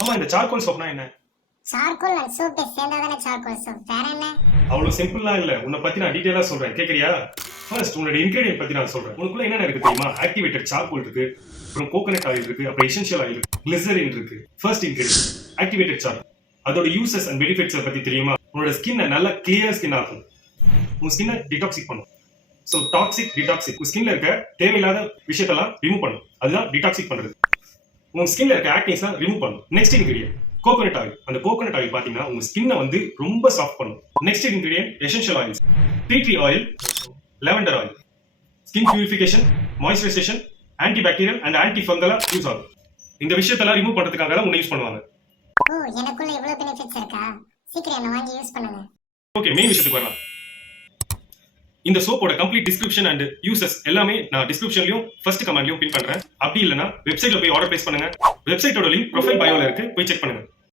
ஆமா, இந்த சார்கோல் சோப்னா என்ன? சார்கோல் அண்ட் சோப் சேர்ந்தாதானே சார்கோல் சோப். வேற என்ன? அவ்வளவு சிம்பிளா இல்ல. உன்னை பத்தி நான் டீடைலா சொல்றேன், கேக்குறியா? ஃபர்ஸ்ட் உன்னோட இன்கிரிடியன்ட் பத்தி நான் சொல்றேன். உனக்குள்ள என்னென்ன இருக்கு தெரியுமா? ஆக்டிவேட்டட் சார்கோல் இருக்கு, அப்புறம் கோகனட் ஆயில் இருக்கு, அப்புறம் எசென்ஷியல் ஆயில் இருக்கு, கிளிசரின் இருக்கு. First ingredient activated charcoal. அதோட யூசஸ் அண்ட் பெனிஃபிட்ஸ் பத்தி தெரியுமா? உன்னோட ஸ்கின்னை நல்ல கிளியர் ஸ்கின் ஆகும், உன் ஸ்கின்னை டிடாக்சிக் பண்ணும். ஸோ டாக்ஸிக் டிடாக்சிக், உன் ஸ்கின்ல இருக்க தேவையில்லாத விஷயத்தெல்லாம் ரிமூவ் பண்ணும். அதுதான் டிடாக்சிக் பண்றது. உங்க ஸ்கின்ல இருக்க ஆக்னிஸ்லாம் ரிமூவ் பண்ணும். Next ingredient coconut oil. அந்த கோகனட் ஆயில் பாத்தீங்கன்னா உங்க ஸ்கின்னை வந்து ரொம்ப சாஃப்ட் பண்ணும். Next ingredient essential oils. Tree oil, lavender oil. Skin purification, moisturisation, anti bacterial and anti ஃபங்கலா யூஸ் ஆகும். இந்த விஷயத்தெல்லாம் ரிமூவ் பண்றதுக்காக தான் உன்னை யூஸ் பண்ணுவாங்க. ஓ, எனக்குள்ள இவ்வளவு பெனிஃபிட்ஸ் இருக்கா? சீக்கிரம் என்ன வாங்கி யூஸ் பண்ணுங்க. ஓகே, மெயின் விஷயத்துக்கு வரலாம். இந்த சோப்போட கம்ப்ளீட் டிஸ்கிரிப்ஷன் அண்ட் யூசஸ் எல்லாமே நான் டிஸ்கிரிப்ஷன்லயும் ஃபர்ஸ்ட் கமெண்ட்லயும் பின் பண்றேன். அப்படி இல்லனா வெப்சைட்ல போய் ஆர்டர் பிளேஸ் பண்ணுங்க. வெப்சைட்டோட லிங்க் ப்ரொஃபைல் பயோல இருக்கு, போய் செக் பண்ணுங்க.